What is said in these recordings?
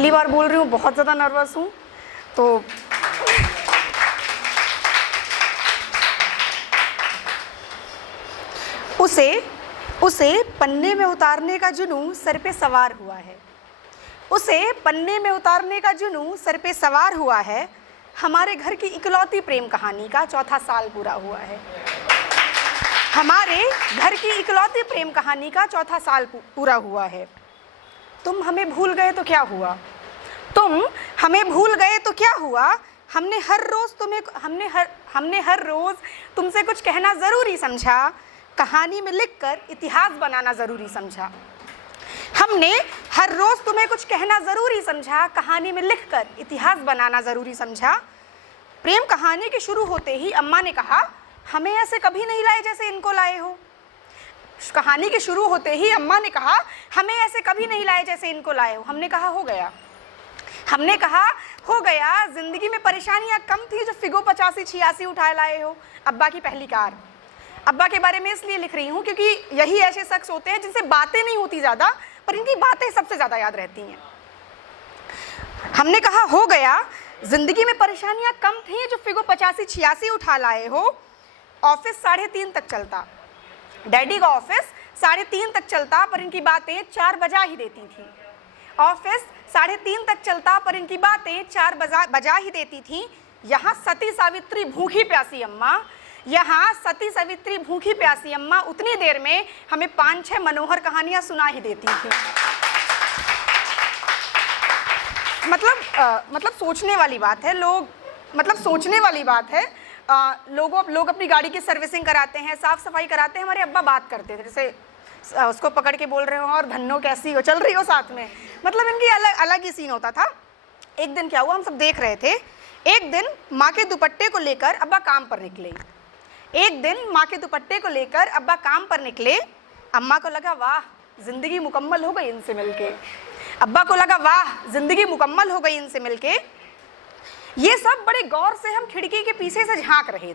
पहली बार बोल रही हूँ, बहुत ज़्यादा नर्वस हूँ। तो उसे पन्ने में उतारने का जुनून सर पे सवार हुआ है। उसे पन्ने में उतारने का जुनून सर पे सवार हुआ है। हमारे घर की इकलौती प्रेम कहानी का चौथा साल पूरा हुआ है। हमारे घर की इकलौती प्रेम कहानी का चौथा साल पूरा हुआ है। तुम हमें भूल गए तो क्या हुआ? तुम हमें भूल गए तो क्या हुआ? हमने हर रोज़ तुमसे कुछ कहना ज़रूरी समझा। कहानी में लिखकर इतिहास बनाना ज़रूरी समझा। हमने हर रोज़ तुम्हें कुछ कहना ज़रूरी समझा। कहानी में लिखकर इतिहास बनाना ज़रूरी समझा। प्रेम कहानी के शुरू होते ही अम्मा ने कहा, हमें ऐसे कभी नहीं लाए जैसे इनको लाए हो। कहानी के शुरू होते ही अम्मा ने कहा, हमें ऐसे कभी नहीं लाए जैसे इनको लाए हो। हमने कहा हो गया। हमने कहा हो गया। ज़िंदगी में परेशानियाँ कम थी जो फिगो 85-86 उठाए लाए हो। अब्बा की पहली कार। अब्बा के बारे में इसलिए लिख रही हूँ क्योंकि यही ऐसे शख्स होते हैं जिनसे बातें नहीं होती ज़्यादा, पर इनकी बातें सबसे ज़्यादा याद रहती हैं। हमने कहा हो गया। ज़िंदगी में परेशानियाँ कम थी जो फिगो 85-86 उठा लाए हो। ऑफिस 3:30 तक चलता। डैडी का ऑफिस 3:30 तक चलता, पर इनकी बातें 4 बजा ही देती थी। ऑफिस 3:30 तक चलता, पर इनकी बातें 4 बजा ही देती थी। यहाँ सती सावित्री भूखी प्यासी अम्मा, यहाँ सती सावित्री भूखी प्यासी अम्मा उतनी देर में हमें 5-6 मनोहर कहानियाँ सुना ही देती थी। मतलब सोचने वाली बात है। सोचने वाली बात है। लोग अपनी गाड़ी की सर्विसिंग कराते हैं, साफ़ सफाई कराते हैं। हमारे अब्बा बात करते थे जैसे उसको पकड़ के बोल रहे हो, और धन्नो कैसी हो, चल रही हो साथ में। मतलब इनकी अलग ही सीन होता था। एक दिन क्या हुआ, हम सब देख रहे थे। एक दिन माँ के दुपट्टे को लेकर अब्बा काम पर निकले। अम्मा को लगा वाह ज़िंदगी मुकम्मल हो गई इनसे मिलके। अब्बा को लगा वाह ज़िंदगी मुकम्मल हो गई इनसे मिलके। ये सब बड़े गौर से हम खिड़की के पीछे से झांक रहे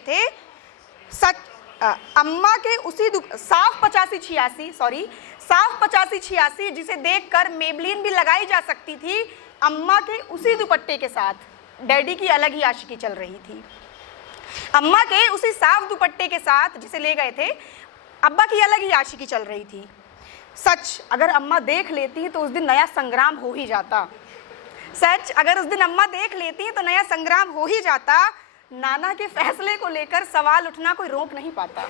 थे। सच अम्मा के उसी साफ 85-86 जिसे देखकर मेबलिन भी लगाई जा सकती थी, अम्मा के उसी दुपट्टे के साथ डैडी की अलग ही आशिकी चल रही थी। अम्मा के उसी साफ दुपट्टे के साथ जिसे ले गए थे, अब्बा की अलग ही आशिकी चल रही थी। सच अगर अम्मा देख लेती तो उस दिन नया संग्राम हो ही जाता। नाना के फैसले को लेकर सवाल उठना कोई रोक नहीं पाता।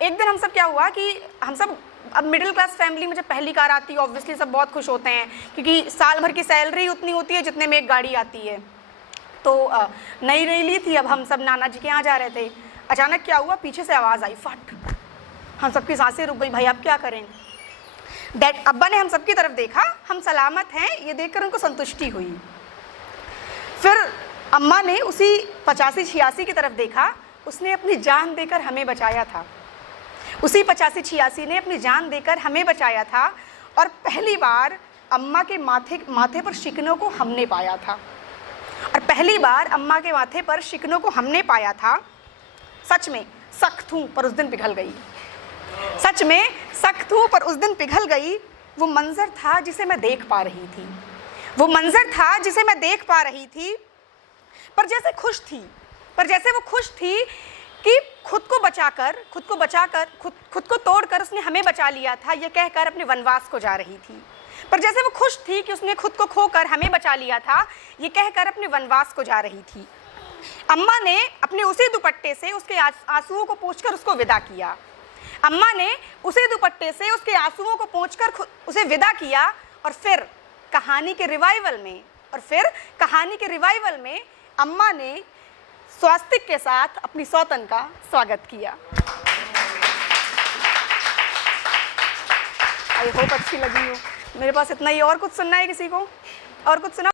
एक दिन हम सब क्या हुआ कि हम सब अब मिडिल क्लास फैमिली में जब पहली कार आती है ऑब्वियसली सब बहुत खुश होते हैं, क्योंकि साल भर की सैलरी उतनी होती है जितने में एक गाड़ी आती है। तो नई ली थी। अब हम सब नाना जी के यहाँ जा रहे थे। अचानक क्या हुआ, पीछे से आवाज़ आई फट। हम सबकी सांसें रुक गई। भाई अब क्या करें? अब्बा ने हम सबकी तरफ देखा, हम सलामत हैं ये देखकर उनको संतुष्टि हुई। फिर अम्मा ने उसी 85-86 की तरफ देखा। उसने अपनी जान देकर हमें बचाया था। उसी 85-86 ने अपनी जान देकर हमें बचाया था। और पहली बार अम्मा के माथे पर शिकनों को हमने पाया था। सच में सख्त हूँ पर उस दिन पिघल गई। वो मंजर था जिसे मैं देख पा रही थी। पर जैसे वो खुश थी कि खुद को तोड़कर उसने हमें बचा लिया था, ये कहकर अपने वनवास को जा रही थी। पर जैसे वो खुश थी कि उसने खुद को खोकर हमें बचा लिया था, ये कहकर अपने वनवास को जा रही थी। अम्मा ने अपने उसी दुपट्टे से उसके आंसुओं को पोंछकर उसको विदा किया। उसे विदा किया। और फिर कहानी के रिवाइवल में अम्मा ने स्वास्तिक के साथ अपनी सौतन का स्वागत किया। आई होप अच्छी लगी हो। मेरे पास इतना ही। और कुछ सुनना है किसी को? और कुछ सुना?